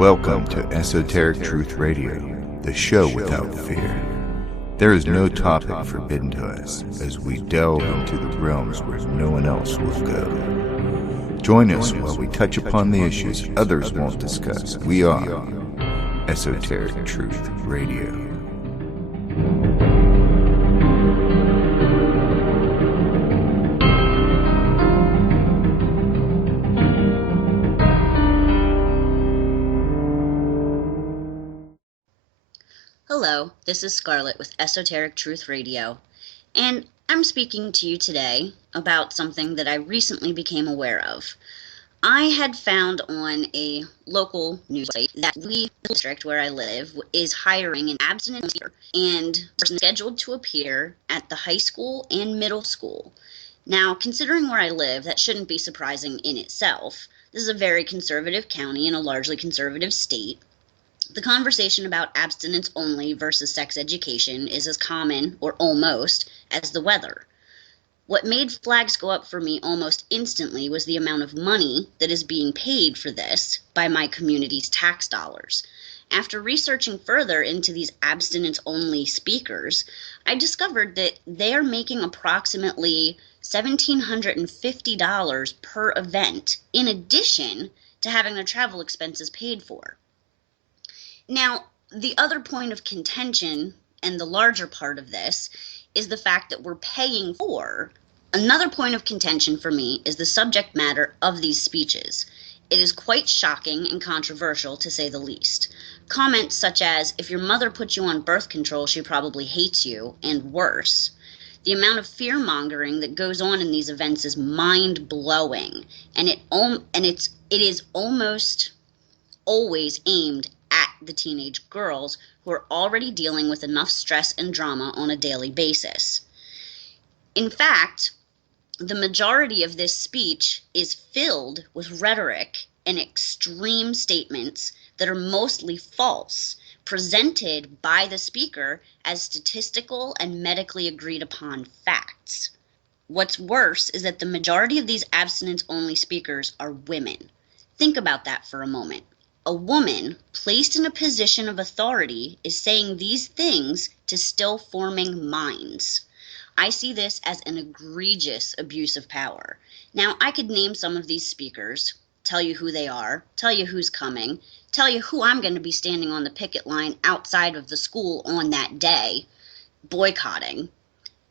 Welcome to Esoteric-Truth Radio, the show without fear. There is no topic forbidden to us as we delve into the realms where no one else will go. Join us while we touch upon the issues others won't discuss. We are Esoteric-Truth Radio. Hello, this is Scarlet with Esoteric-Truth Radio, and I'm speaking to you today about something that I recently became aware of. I had found on a local news site that the district where I live is hiring an abstinence speaker and person scheduled to appear at the high school and middle school. Now, considering where I live, that shouldn't be surprising in itself. This is a very conservative county in a largely conservative state. The conversation about abstinence only versus sex education is as common, or almost, as the weather. What made flags go up for me almost instantly was the amount of money that is being paid for this by my community's tax dollars. After researching further into these abstinence-only speakers, I discovered that they are making approximately $1,750 per event, in addition to having their travel expenses paid for. Now, the other point of contention, and the larger part of this, is the fact that we're paying for. Another point of contention for me is the subject matter of these speeches. It is quite shocking and controversial, to say the least. Comments such as, if your mother put you on birth control, she probably hates you, and worse. The amount of fear-mongering that goes on in these events is mind-blowing, and it is almost always aimed at the teenage girls who are already dealing with enough stress and drama on a daily basis. In fact, the majority of this speech is filled with rhetoric and extreme statements that are mostly false, presented by the speaker as statistical and medically agreed upon facts. What's worse is that the majority of these abstinence-only speakers are women. Think about that for a moment. A woman placed in a position of authority is saying these things to still forming minds. I see this as an egregious abuse of power. Now, I could name some of these speakers, tell you who they are, tell you who's coming, tell you who I'm going to be standing on the picket line outside of the school on that day, boycotting.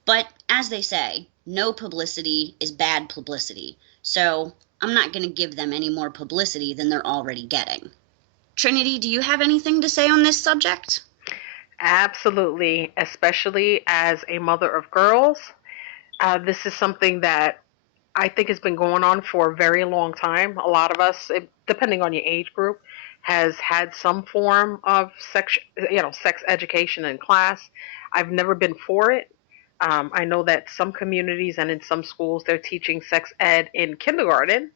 But as they say, no publicity is bad publicity. So I'm not going to give them any more publicity than they're already getting. Trinity, do you have anything to say on this subject? Absolutely, especially as a mother of girls. This is something that I think has been going on for a very long time. A lot of us, depending on your age group, has had some form of sex education in class. I've never been for it. I know that some communities and in some schools they're teaching sex ed in kindergarten.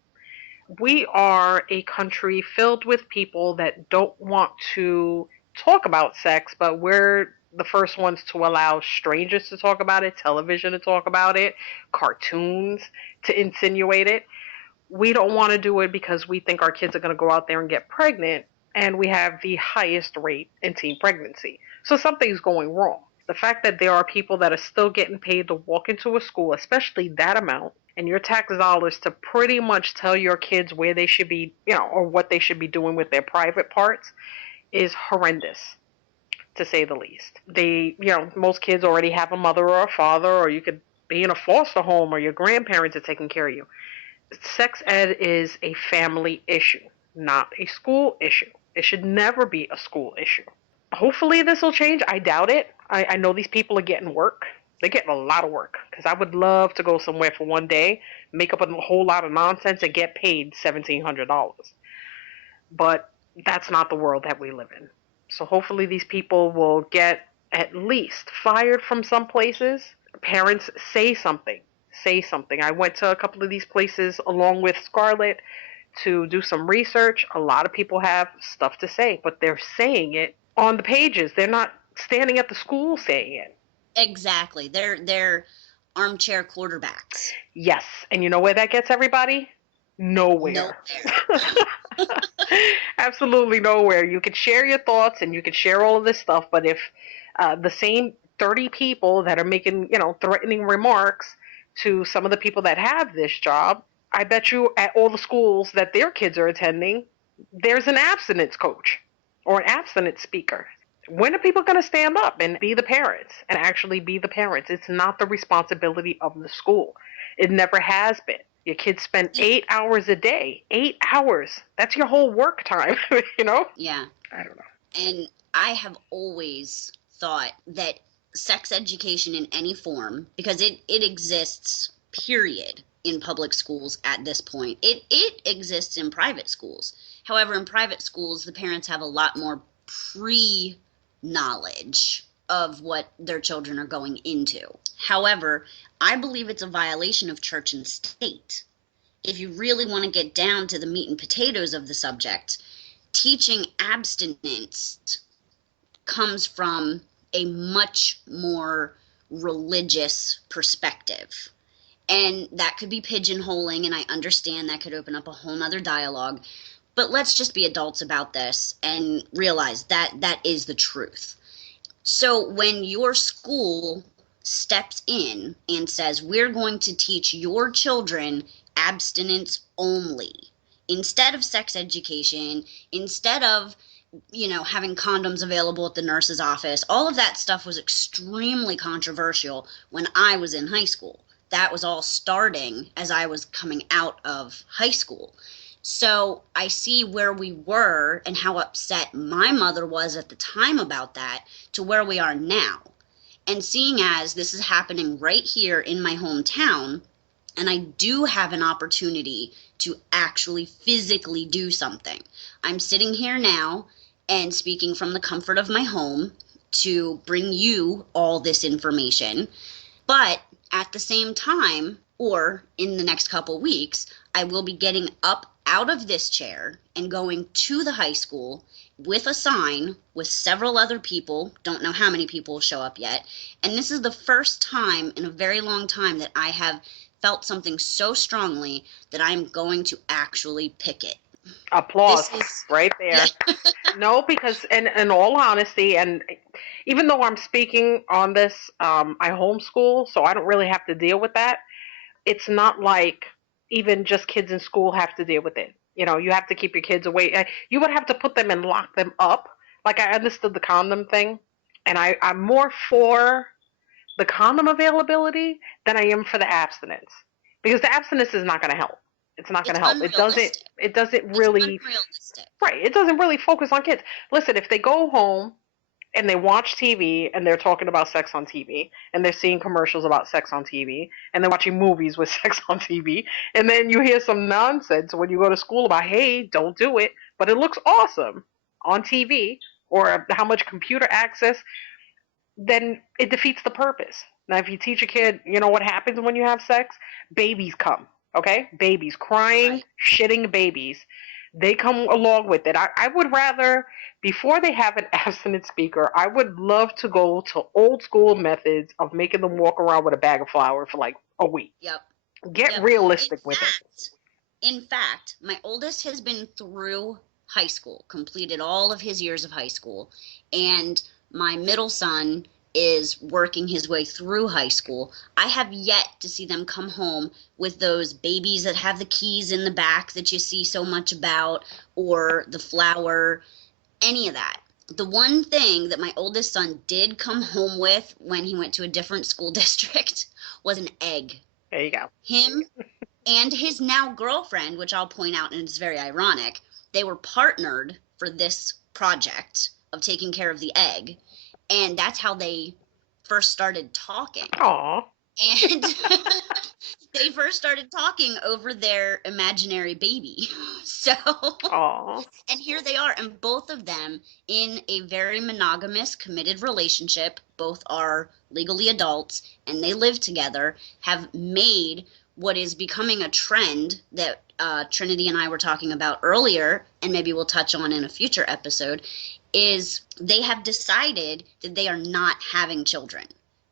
We are a country filled with people that don't want to talk about sex, but we're the first ones to allow strangers to talk about it, television to talk about it, cartoons to insinuate it. We don't want to do it because we think our kids are going to go out there and get pregnant, and we have the highest rate in teen pregnancy. So something's going wrong. The fact that there are people that are still getting paid to walk into a school, especially that amount, and your tax dollars to pretty much tell your kids where they should be, or what they should be doing with their private parts is horrendous, to say the least. Most kids already have a mother or a father, or you could be in a foster home, or your grandparents are taking care of you. Sex ed is a family issue, not a school issue. It should never be a school issue. Hopefully this will change. I doubt it. I know these people are getting work. They're getting a lot of work, because I would love to go somewhere for one day, make up a whole lot of nonsense, and get paid $1,700. But that's not the world that we live in. So hopefully these people will get at least fired from some places. Parents, say something. Say something. I went to a couple of these places along with Scarlet to do some research. A lot of people have stuff to say, but they're saying it on the pages. They're not standing at the school saying it. Exactly. They're armchair quarterbacks. Yes. And you know where that gets everybody? Nowhere. absolutely nowhere. You could share your thoughts and you could share all of this stuff, but if the same 30 people that are making, threatening remarks to some of the people that have this job, I bet you at all the schools that their kids are attending, there's an abstinence coach or an abstinence speaker. When are people going to stand up and be the parents and actually be the parents? It's not the responsibility of the school. It never has been. Your kids spend 8 hours a day. 8 hours. That's your whole work time, Yeah. I don't know. And I have always thought that sex education in any form, because it exists, period, in public schools at this point. It exists in private schools. However, in private schools, the parents have a lot more pre-knowledge of what their children are going into. However, I believe it's a violation of church and state. If you really want to get down to the meat and potatoes of the subject, teaching abstinence comes from a much more religious perspective. And that could be pigeonholing, and I understand that could open up a whole nother dialogue. But let's just be adults about this and realize that that is the truth. So when your school steps in and says, we're going to teach your children abstinence only, instead of sex education, instead of, having condoms available at the nurse's office, all of that stuff was extremely controversial when I was in high school. That was all starting as I was coming out of high school. So I see where we were and how upset my mother was at the time about that to where we are now. And seeing as this is happening right here in my hometown, and I do have an opportunity to actually physically do something. I'm sitting here now and speaking from the comfort of my home to bring you all this information. But at the same time, or in the next couple weeks, I will be getting up out of this chair and going to the high school with a sign with several other people. Don't know how many people will show up yet. And this is the first time in a very long time that I have felt something so strongly that I'm going to actually pick it. Applause right there. Yeah. No, because in all honesty, and even though I'm speaking on this, I homeschool, so I don't really have to deal with that. It's not like even just kids in school have to deal with it. You have to keep your kids away. You would have to put them and lock them up. Like, I understood the condom thing, and I'm more for the condom availability than I am for the abstinence, because the abstinence is not going to help. It's not going to help. It doesn't really, right. It doesn't really focus on kids. Listen, if they go home and they watch TV and they're talking about sex on TV and they're seeing commercials about sex on TV and they're watching movies with sex on TV, and then you hear some nonsense when you go to school about, hey, don't do it, but it looks awesome on TV, or how much computer access, then it defeats the purpose. Now, if you teach a kid, what happens when you have sex? Babies come, okay? Babies crying, right. Shitting babies. They come along with it. I would rather, before they have an abstinence speaker, I would love to go to old school methods of making them walk around with a bag of flour for like a week. Yep. Get realistic with it. In fact, my oldest has been through high school, completed all of his years of high school, and my middle son is working his way through high school. I have yet to see them come home with those babies that have the keys in the back that you see so much about, or the flour, any of that. The one thing that my oldest son did come home with when he went to a different school district was an egg. There you go. Him and his now girlfriend, which I'll point out, and it's very ironic, they were partnered for this project of taking care of the egg. And that's how they first started talking. Aww. And they first started talking over their imaginary baby. So, aww. And here they are, and both of them in a very monogamous, committed relationship. Both are legally adults, and they live together, have made what is becoming a trend that Trinity and I were talking about earlier, and maybe we'll touch on in a future episode, is they have decided that they are not having children.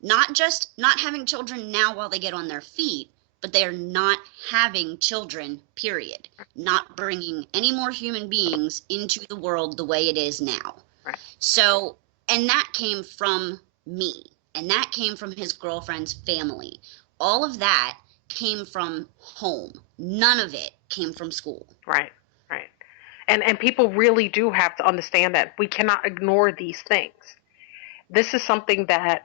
Not just not having children now while they get on their feet, but they are not having children, period. Not bringing any more human beings into the world the way it is now. Right. So, and that came from me, and that came from his girlfriend's family. All of that came from home. None of it came from school. Right. And people really do have to understand that we cannot ignore these things. This is something that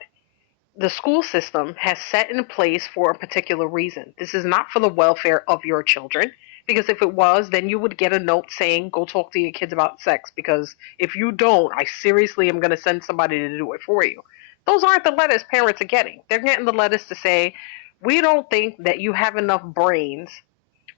the school system has set in place for a particular reason. This is not for the welfare of your children, because if it was, then you would get a note saying, go talk to your kids about sex, because if you don't, I seriously am going to send somebody to do it for you. Those aren't the letters parents are getting. They're getting the letters to say, we don't think that you have enough brains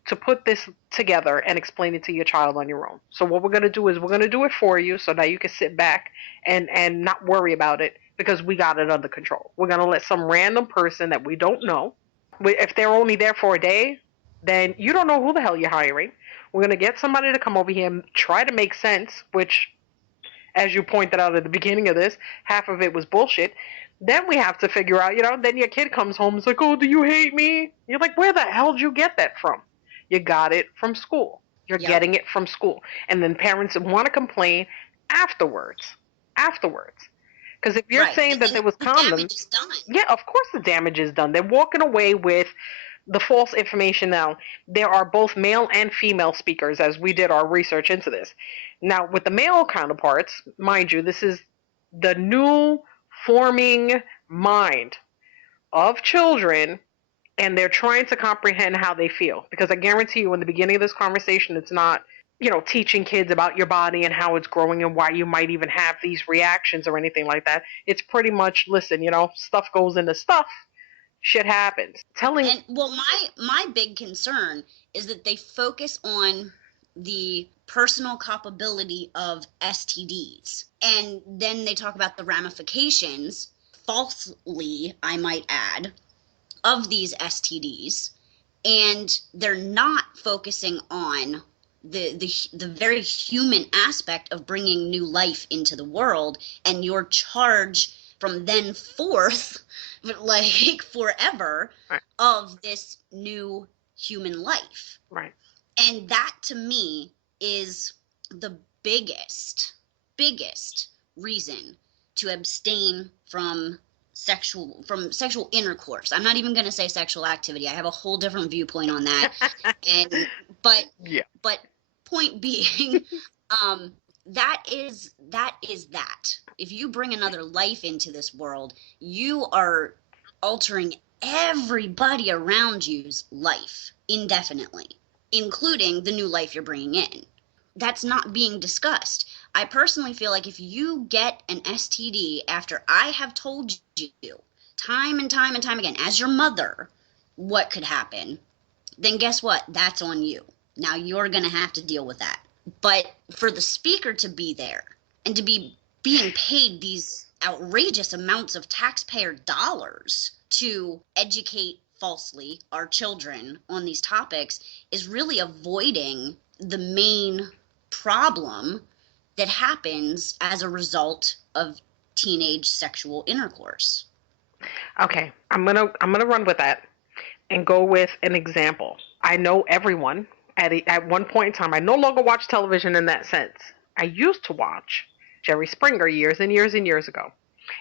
to put this together and explain it to your child on your own. So what we're going to do is we're going to do it for you so that you can sit back and not worry about it, because we got it under control. We're going to let some random person that we don't know, if they're only there for a day, then you don't know who the hell you're hiring. We're going to get somebody to come over here and try to make sense, which, as you pointed out at the beginning of this, half of it was bullshit. Then we have to figure out, then your kid comes home and is like, oh, do you hate me? You're like, where the hell did you get that from? You got it from school. You're getting it from school. And then parents want to complain afterwards. Because if you're saying that there was condoms, damage is done. Yeah, of course the damage is done. They're walking away with the false information. Now, there are both male and female speakers, as we did our research into this. Now, with the male counterparts, mind you, this is the new forming mind of children, and they're trying to comprehend how they feel. Because I guarantee you, in the beginning of this conversation, it's not, teaching kids about your body and how it's growing and why you might even have these reactions or anything like that. It's pretty much, listen, stuff goes into stuff. Shit happens. My big concern is that they focus on the personal culpability of STDs. And then they talk about the ramifications, falsely, I might add, of these STDs, and they're not focusing on the very human aspect of bringing new life into the world, and your charge from then forth, like forever, right, of this new human life. Right. And that to me is the biggest reason to abstain from sexual intercourse. I'm not even going to say sexual activity. I have a whole different viewpoint on that. But point being, that is that. If you bring another life into this world, you are altering everybody around you's life indefinitely, including the new life you're bringing in. That's not being discussed. I personally feel like if you get an STD after I have told you time and time and time again, as your mother, what could happen, then guess what? That's on you. Now you're going to have to deal with that. But for the speaker to be there and to be being paid these outrageous amounts of taxpayer dollars to educate falsely our children on these topics is really avoiding the main problem that happens as a result of teenage sexual intercourse. Okay, I'm gonna run with that and go with an example. I know everyone at one point in time. I no longer watch television in that sense. I used to watch Jerry Springer years and years and years ago,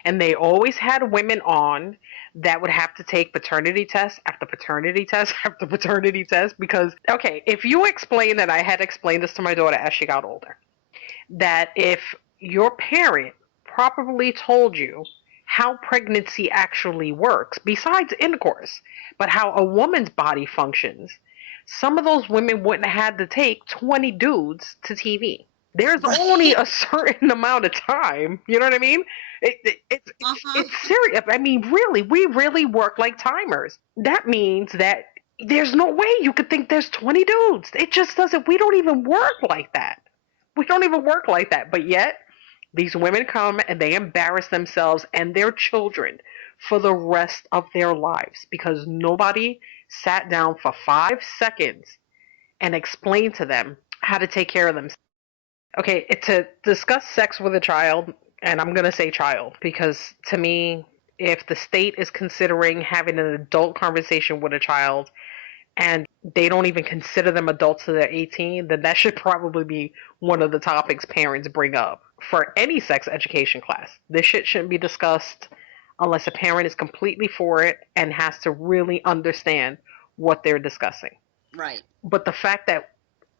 and they always had women on that would have to take paternity test after paternity test after paternity test. Because, okay, if you explain that, I had explained this to my daughter as she got older, that if your parent properly told you how pregnancy actually works, besides intercourse, but how a woman's body functions, some of those women wouldn't have had to take 20 dudes to TV. There's only a certain amount of time. You know what I mean? It's serious. I mean, really, we really work like timers. That means that there's no way you could think there's 20 dudes. It just doesn't. We don't even work like that. But yet, these women come and they embarrass themselves and their children for the rest of their lives because nobody sat down for 5 seconds and explained to them how to take care of themselves. Okay, to discuss sex with a child, and I'm going to say child, because to me, if the state is considering having an adult conversation with a child, and they don't even consider them adults till they're 18, then that should probably be one of the topics parents bring up for any sex education class. This shit shouldn't be discussed unless a parent is completely for it and has to really understand what they're discussing. Right. But the fact that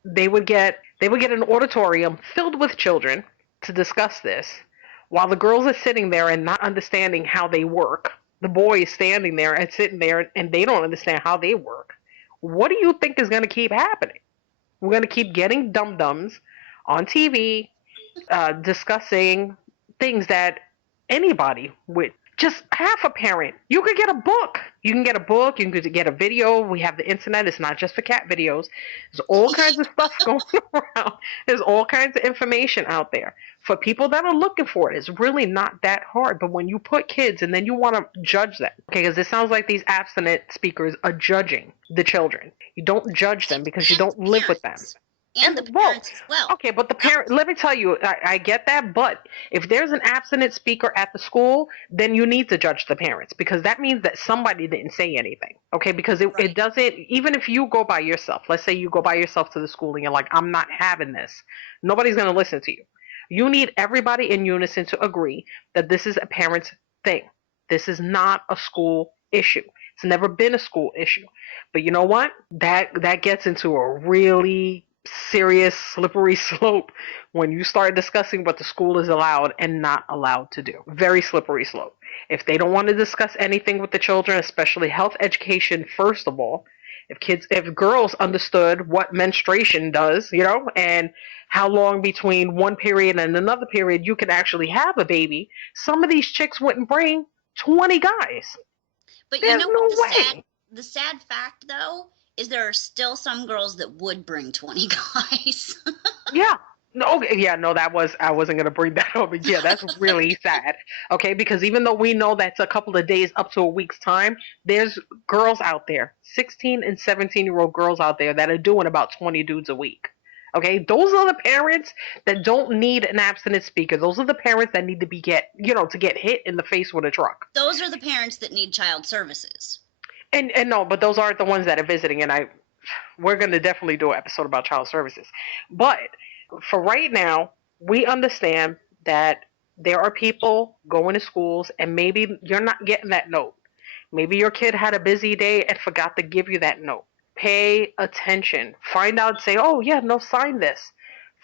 they would get an auditorium filled with children to discuss this, while the girls are sitting there and not understanding how they work. The boy is standing there and sitting there and they don't understand how they work. What do you think is going to keep happening? We're going to keep getting dum-dums on TV discussing things that anybody with just half a parent, you could get a book. You can get a book, you can get a video. We have the internet. It's not just for cat videos. There's all kinds of stuff going around. There's all kinds of information out there. For people that are looking for it, it's really not that hard. But when you put kids and then you want to judge them, okay, because it sounds like these abstinent speakers are judging the children. You don't judge them because you don't live with them. And the parents as well. Okay, but the parent, let me tell you, I get that, but if there's an abstinent speaker at the school, then you need to judge the parents because that means that somebody didn't say anything, okay? Because it doesn't, even if you go by yourself, let's say you go by yourself to the school and you're like, I'm not having this, nobody's going to listen to you. You need everybody in unison to agree that this is a parent's thing. This is not a school issue. It's never been a school issue. But you know what? That gets into a really serious slippery slope when you start discussing what the school is allowed and not allowed to do. Very slippery slope. If they don't want to discuss anything with the children, especially health education, first of all, if girls understood what menstruation does, and how long between one period and another period you can actually have a baby, some of these chicks wouldn't bring 20 guys. But There's you know no way. The sad fact, though, is there are still some girls that would bring 20 guys. Yeah. No, I wasn't going to bring that up. Yeah, that's really sad. Okay, because even though we know that's a couple of days up to a week's time, there's girls out there, 16 and 17-year-old girls out there that are doing about 20 dudes a week. Okay, those are the parents that don't need an abstinence speaker. Those are the parents that need to to get hit in the face with a truck. Those are the parents that need child services. And no, but those aren't the ones that are visiting. And we're going to definitely do an episode about child services. But for right now, we understand that there are people going to schools and maybe you're not getting that note. Maybe your kid had a busy day and forgot to give you that note. Pay attention. Find out, say, oh, yeah, no, sign this.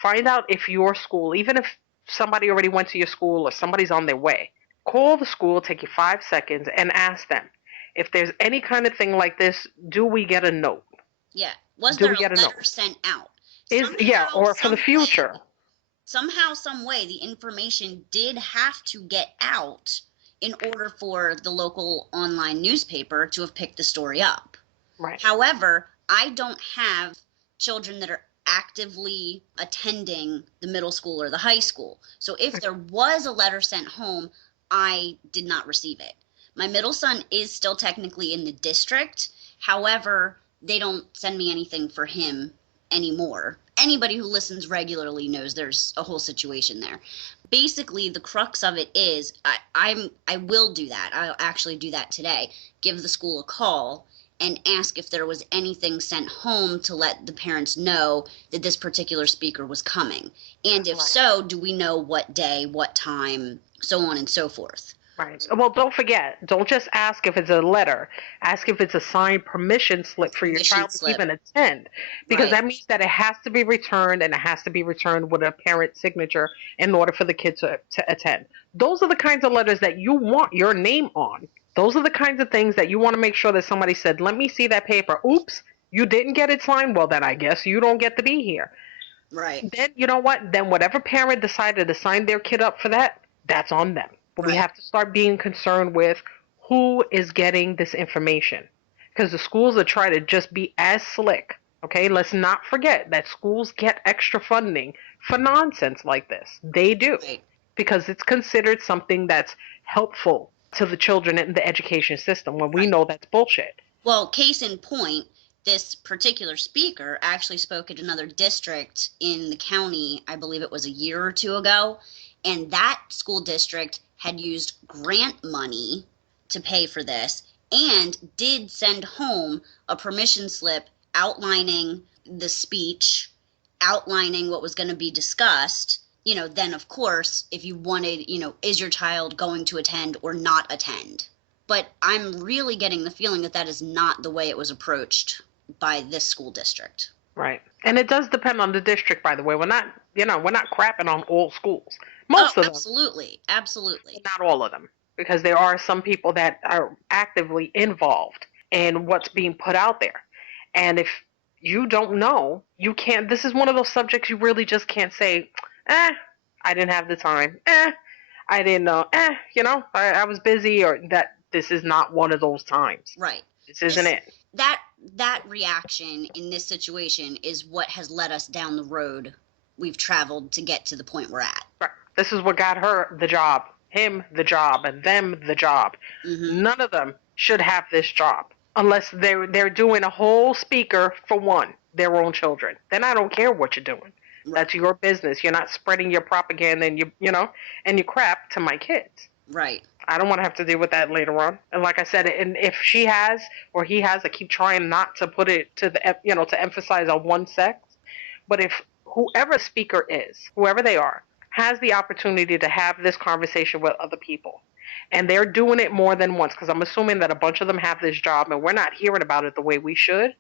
Find out if your school, even if somebody already went to your school or somebody's on their way, call the school, take you 5 seconds and ask them, if there's any kind of thing like this, do we get a note? Yeah. Was there a letter sent out? Or for the future. Somehow, some way, the information did have to get out in order for the local online newspaper to have picked the story up. Right. However, I don't have children that are actively attending the middle school or the high school. So if there was a letter sent home, I did not receive it. My middle son is still technically in the district. However, they don't send me anything for him anymore. Anybody who listens regularly knows there's a whole situation there. Basically, the crux of it is I will do that. I'll actually do that today. Give the school a call and ask if there was anything sent home to let the parents know that this particular speaker was coming. And if so, do we know what day, what time, so on and so forth. Right. Well, don't forget, don't just ask if it's a letter. Ask if it's a signed permission slip for your child to even attend. Because that means that it has to be returned, and it has to be returned with a parent signature in order for the kid to attend. Those are the kinds of letters that you want your name on. Those are the kinds of things that you want to make sure that somebody said, let me see that paper. Oops, you didn't get it signed? Well, then I guess you don't get to be here. Right. Then, you know what? Then whatever parent decided to sign their kid up for that, that's on them. But we have to start being concerned with who is getting this information. Because the schools are trying to just be as slick. Okay, let's not forget that schools get extra funding for nonsense like this. They do. Right. Because it's considered something that's helpful to the children in the education system when we know that's bullshit. Well, case in point, this particular speaker actually spoke at another district in the county, I believe it was a year or two ago, and that school district had used grant money to pay for this, and did send home a permission slip outlining the speech, outlining what was going to be discussed, then of course, if you wanted, is your child going to attend or not attend? But I'm really getting the feeling that that is not the way it was approached by this school district. Right. And it does depend on the district, by the way. We're not crapping on all schools. Most of them. Absolutely. Not all of them. Because there are some people that are actively involved in what's being put out there. And if you don't know, you can't, this is one of those subjects you really just can't say, I didn't have the time. I didn't know. I was busy, or that this is not one of those times. Right. This isn't it. That reaction in this situation is what has led us down the road we've traveled to get to the point we're at. Right. This is what got her the job, him the job, and them the job. Mm-hmm. None of them should have this job unless they're doing a whole speaker for their own children. Then I don't care what you're doing. Right. That's your business. You're not spreading your propaganda and your crap to my kids. Right. I don't want to have to deal with that later on. And like I said, and if she has or he has, I keep trying not to put it to to emphasize on one sex. But if whoever the speaker is, whoever they are, has the opportunity to have this conversation with other people, and they're doing it more than once, because I'm assuming that a bunch of them have this job and we're not hearing about it the way we should,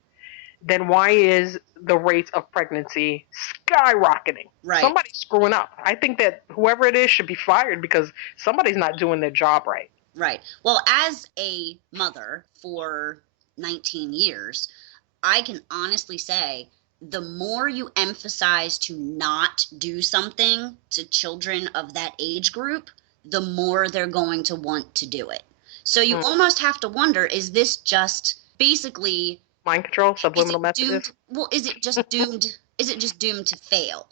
then why is the rate of pregnancy skyrocketing? Right. Somebody's screwing up. I think that whoever it is should be fired because somebody's not doing their job right. Right. Well, as a mother for 19 years, I can honestly say the more you emphasize to not do something to children of that age group, the more they're going to want to do it. So you almost have to wonder, is this just basically mind control, subliminal messages? Is it just doomed? Is it just doomed to fail?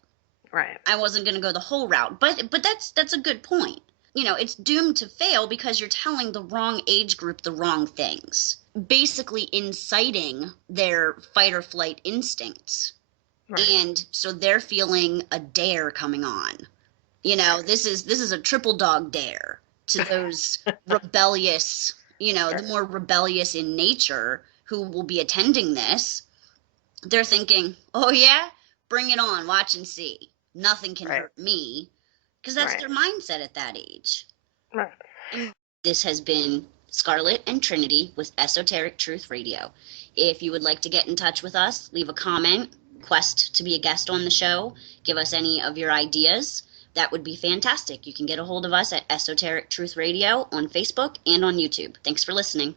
Right. I wasn't going to go the whole route, but that's a good point. It's doomed to fail because you're telling the wrong age group the wrong things, basically inciting their fight or flight instincts. Right. And so they're feeling a dare coming on. This is a triple dog dare to those rebellious, the more rebellious in nature who will be attending this. They're thinking, oh yeah, bring it on, watch and see. Nothing can hurt me, because that's their mindset at that age. Right. And this has been Scarlet and Trinity with Esoteric-Truth Radio. If you would like to get in touch with us, leave a comment, request to be a guest on the show, give us any of your ideas. That would be fantastic. You can get a hold of us at Esoteric-Truth Radio on Facebook and on YouTube. Thanks for listening.